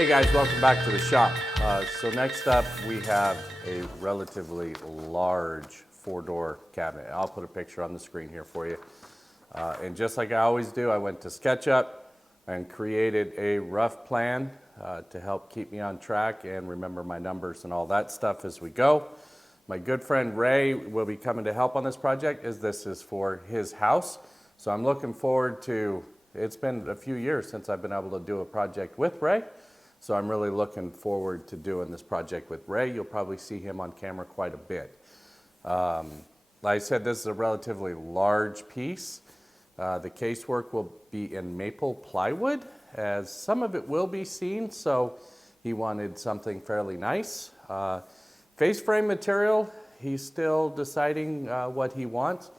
Hey guys, welcome back to the shop. So next up we have a relatively large 4-door cabinet. I'll put a picture on the screen here for you. And just like I always do, I went to SketchUp and created a rough plan to help keep me on track and remember my numbers and all that stuff as we go. My good friend Ray will be coming to help on this project, as this is for his house. So I'm looking forward to, it's been a few years since I've been able to do a project with Ray. So I'm really looking forward to doing this project with Ray. You'll probably see him on camera quite a bit. Like I said, this is a relatively large piece. The casework will be in maple plywood, as some of it will be seen, so he wanted something fairly nice. Face frame material, he's still deciding what he wants,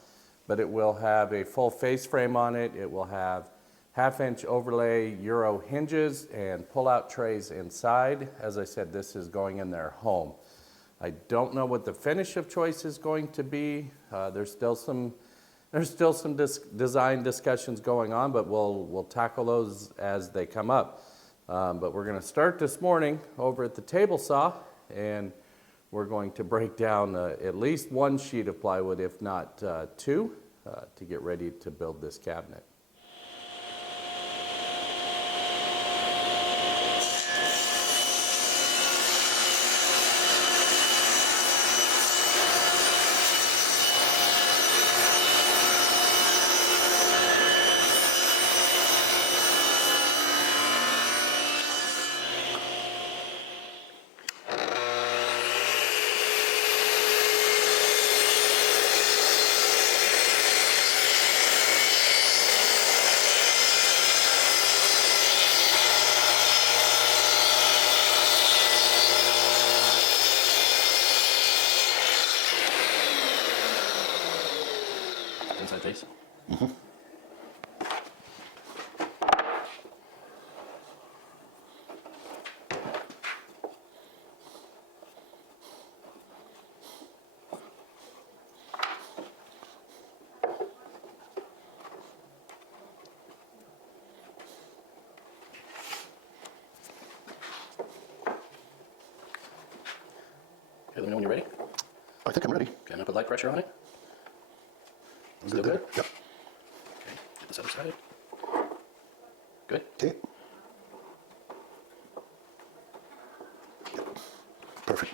but it will have a full face frame on it. It will have half-inch overlay Euro hinges and pull-out trays inside. As I said, this is going in their home. I don't know what the finish of choice is going to be. There's still some design discussions going on, but we'll tackle those as they come up. But we're going to start this morning over at the table saw, and we're going to break down at least one sheet of plywood, if not two, to get ready to build this cabinet. Inside face? Mm-hmm. Okay, let me know when you're ready. I think I'm ready. Okay, I'm gonna put light pressure on it. Still good? Yep. Okay, get this other side. Good? Okay. Yep. Perfect.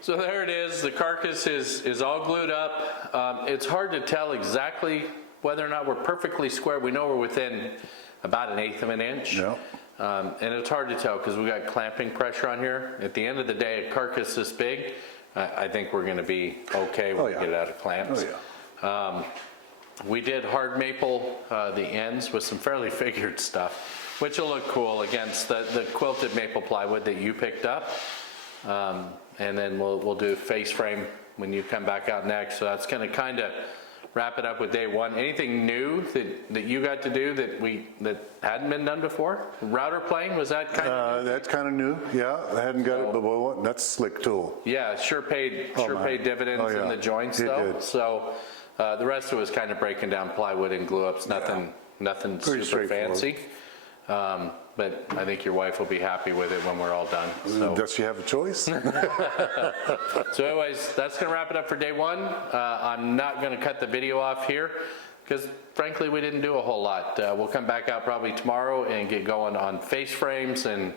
So there it is. The carcass is all glued up. It's hard to tell exactly whether or not we're perfectly square. We know we're within about 1/8 of an inch. Yeah. And it's hard to tell because we got clamping pressure on here. At the end of the day, a carcass this big, I think we're gonna be okay when we get it out of clamps. Oh, yeah. We did hard maple the ends with some fairly figured stuff, which will look cool against the quilted maple plywood that you picked up. And then we'll do face frame when you come back out next. So that's gonna kind of wrap it up with day one. Anything new that you got to do that hadn't been done before? Router plane, was that kind of? That's kind of new. Yeah, I hadn't got it, but that's a slick tool. Yeah, sure paid dividends Oh, yeah. in the joints It though. did. So the rest of it was kind of breaking down plywood and glue ups. Nothing Pretty super fancy. But I think your wife will be happy with it when we're all done. So, Does she have a choice? so anyways, that's gonna wrap it up for day one. I'm not gonna cut the video off here because frankly, we didn't do a whole lot. We'll come back out probably tomorrow and get going on face frames and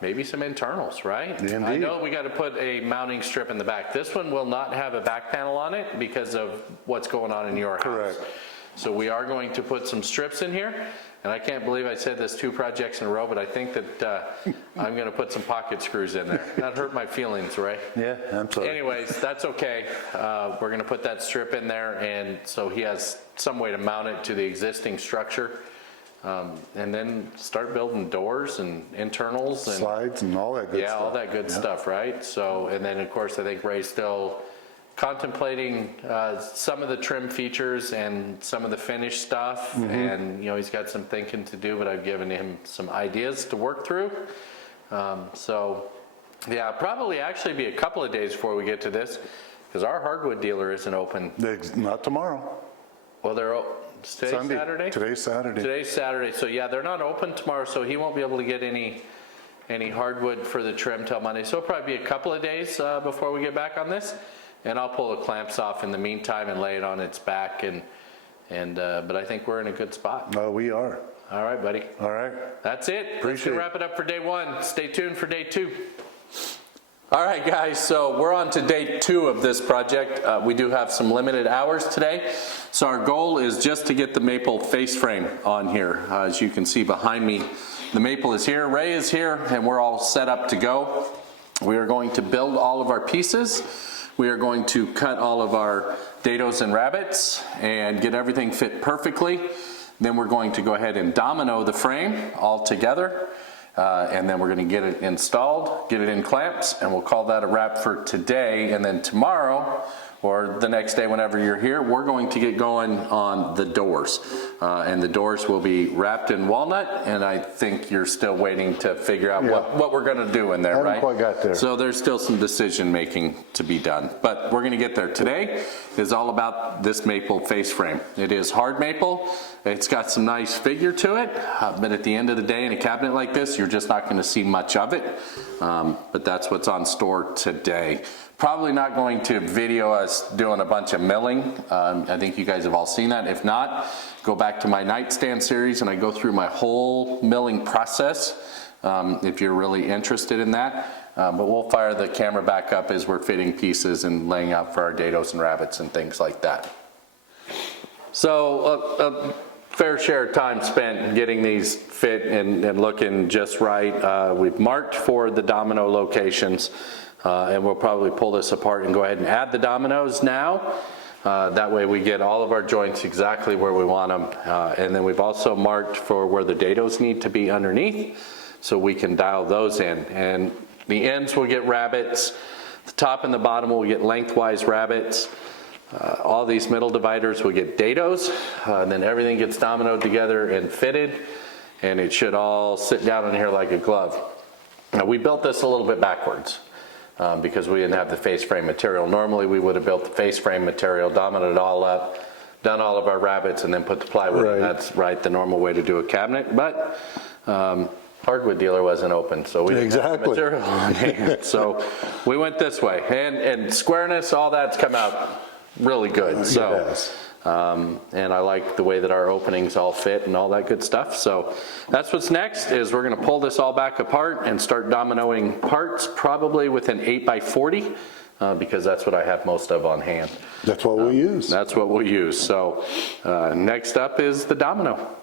maybe some internals, right? Indeed. I know we gotta put a mounting strip in the back. This one will not have a back panel on it because of what's going on in your house. Correct. So we are going to put some strips in here, and I can't believe I said this 2 projects in a row, but I think that I'm gonna put some pocket screws in there. That hurt my feelings, right? Yeah, I'm sorry. Anyways, that's okay. We're gonna put that strip in there, and so he has some way to mount it to the existing structure. And then start building doors and internals and Slides and all that good stuff. all that good stuff, right? So, and then of course, I think Ray's still contemplating some of the trim features and some of the finish stuff. And, you know, he's got some thinking to do, but I've given him some ideas to work through. So, yeah, probably actually be a couple of days before we get to this, because our hardwood dealer isn't open. Not tomorrow. Well, today's Sunday. Saturday? Today's Saturday. Today's Saturday, so yeah, they're not open tomorrow, so he won't be able to get any hardwood for the trim till Monday. So it'll probably be a couple of days before we get back on this, and I'll pull the clamps off in the meantime and lay it on its back, but I think we're in a good spot. We are. All right, buddy. All right. That's it. That's Appreciate gonna it. wrap it up for day one. Stay tuned for day 2. All right, guys, so we're on to day 2 of this project. We do have some limited hours today. So our goal is just to get the maple face frame on here. As you can see behind me, the maple is here, Ray is here, and we're all set up to go. We are going to build all of our pieces. We are going to cut all of our dados and rabbits and get everything fit perfectly. Then we're going to go ahead and domino the frame all together. And then we're going to get it installed, get it in clamps, and we'll call that a wrap for today. And then tomorrow, or the next day whenever you're here, we're going to get going on the doors. And the doors will be wrapped in walnut, and I think you're still waiting to figure out what we're going to do in there, right? Haven't quite got there. So there's still some decision making to be done, but we're going to get there. Today is all about this maple face frame. It is hard maple. It's got some nice figure to it, but at the end of the day in a cabinet like this, you're just not going to see much of it. But that's what's on store today. Probably not going to video us doing a bunch of milling. I think you guys have all seen that. If not, go back to my nightstand series and I go through my whole milling process if you're really interested in that. But we'll fire the camera back up as we're fitting pieces and laying out for our dados and rabbits and things like that. So a fair share of time spent getting these fit and looking just right. We've marked for the domino locations. And we'll probably pull this apart and go ahead and add the dominoes now. That way we get all of our joints exactly where we want them. And then we've also marked for where the dados need to be underneath, so we can dial those in. And the ends will get rabbits. The top and the bottom will get lengthwise rabbits. All these middle dividers will get dados. And then everything gets dominoed together and fitted. And it should all sit down in here like a glove. Now we built this a little bit backwards. Because we didn't have the face frame material. Normally we would have built the face frame material, dominoed it all up, done all of our rabbits, and then put the plywood in. That's right, the normal way to do a cabinet. But hardwood dealer wasn't open, so we didn't have the material on hand. So we went this way. And squareness, all that's come out really good. So. And I like the way that our openings all fit and all that good stuff. So that's what's next, is we're going to pull this all back apart and start dominoing parts, probably with an 8x40 because that's what I have most of on hand. That's what we use. That's what we'll use. So next up is the domino.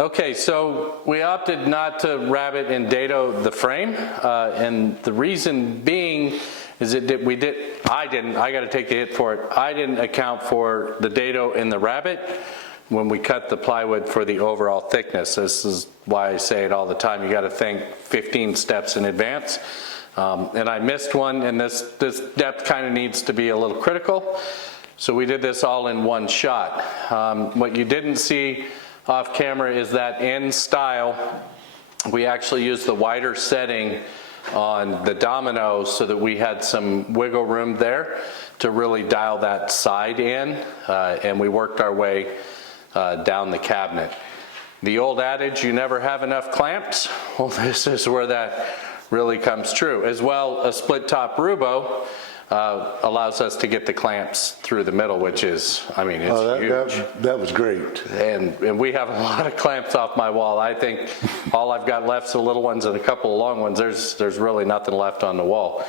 Okay, so we opted not to rabbet and dado the frame, and the reason being is that I got to take the hit for it. I didn't account for the dado in the rabbet when we cut the plywood for the overall thickness. This is why I say it all the time. You got to think 15 steps in advance. And I missed one, and this depth kind of needs to be a little critical. So we did this all in one shot. What you didn't see off camera is that in style, we actually used the wider setting on the dominoes so that we had some wiggle room there to really dial that side in, and we worked our way down the cabinet. The old adage, you never have enough clamps, well, this is where that really comes true. As well, a split top Rubo allows us to get the clamps through the middle, which is, I mean, it's huge. That was great. And we have a lot of clamps off my wall. I think all I've got left is the little ones and a couple of long ones. There's really nothing left on the wall.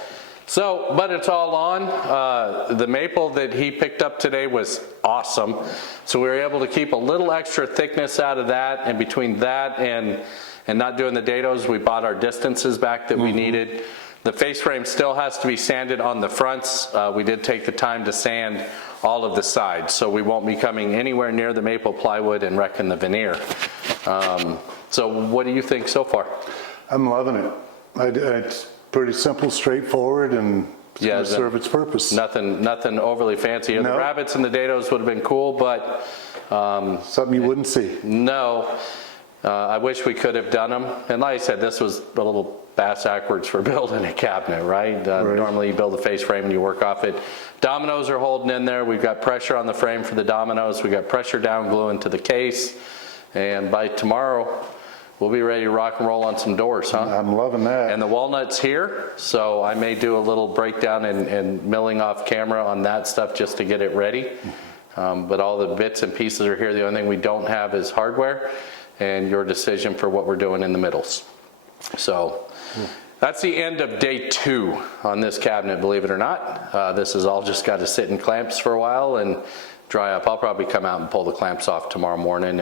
So, but it's all on. The maple that he picked up today was awesome. So we were able to keep a little extra thickness out of that, and between that and not doing the dados, we bought our distances back that we needed. The face frame still has to be sanded on the fronts. We did take the time to sand all of the sides, so we won't be coming anywhere near the maple plywood and wrecking the veneer. So what do you think so far? I'm loving it. It's pretty simple, straightforward, and it's going to serve its purpose. Nothing overly fancy. The rabbits and the dados would have been cool, but something you wouldn't see. No. I wish we could have done them. And like I said, this was a little bass backwards for building a cabinet, right? Normally you build a face frame and you work off it. Dominoes are holding in there. We've got pressure on the frame for the dominoes. We've got pressure down glue into the case. And by tomorrow, we'll be ready to rock and roll on some doors, huh? I'm loving that. And the walnut's here, so I may do a little breakdown and milling off camera on that stuff just to get it ready. But all the bits and pieces are here. The only thing we don't have is hardware and your decision for what we're doing in the middles. So that's the end of day 2 on this cabinet, believe it or not. This has all just got to sit in clamps for a while and dry up. I'll probably come out and pull the clamps off tomorrow morning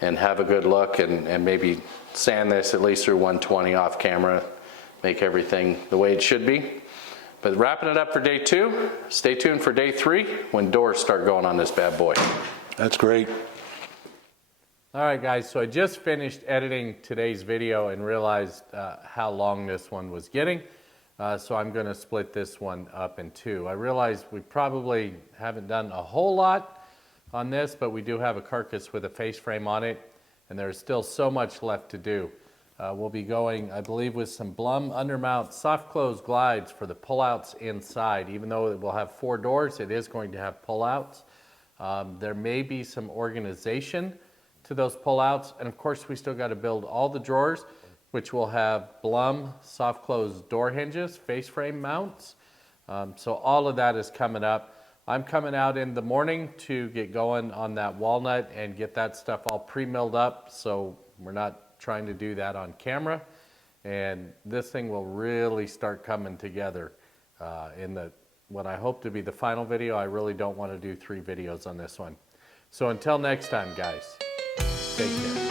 and have a good look and maybe sand this at least through 120 off camera, make everything the way it should be. But wrapping it up for day 2, stay tuned for day 3 when doors start going on this bad boy. That's great. All right, guys, so I just finished editing today's video and realized how long this one was getting. So I'm going to split this one up in 2. I realized we probably haven't done a whole lot on this, but we do have a carcass with a face frame on it, and there's still so much left to do. We'll be going, I believe, with some Blum undermount soft close glides for the pullouts inside. Even though it will have 4 doors, it is going to have pullouts. There may be some organization to those pullouts, and of course we still got to build all the drawers, which will have Blum soft close door hinges, face frame mounts. So all of that is coming up. I'm coming out in the morning to get going on that walnut and get that stuff all pre-milled up, so we're not trying to do that on camera. And this thing will really start coming together in what I hope to be the final video. I really don't want to do 3 videos on this one. So until next time, guys, take care.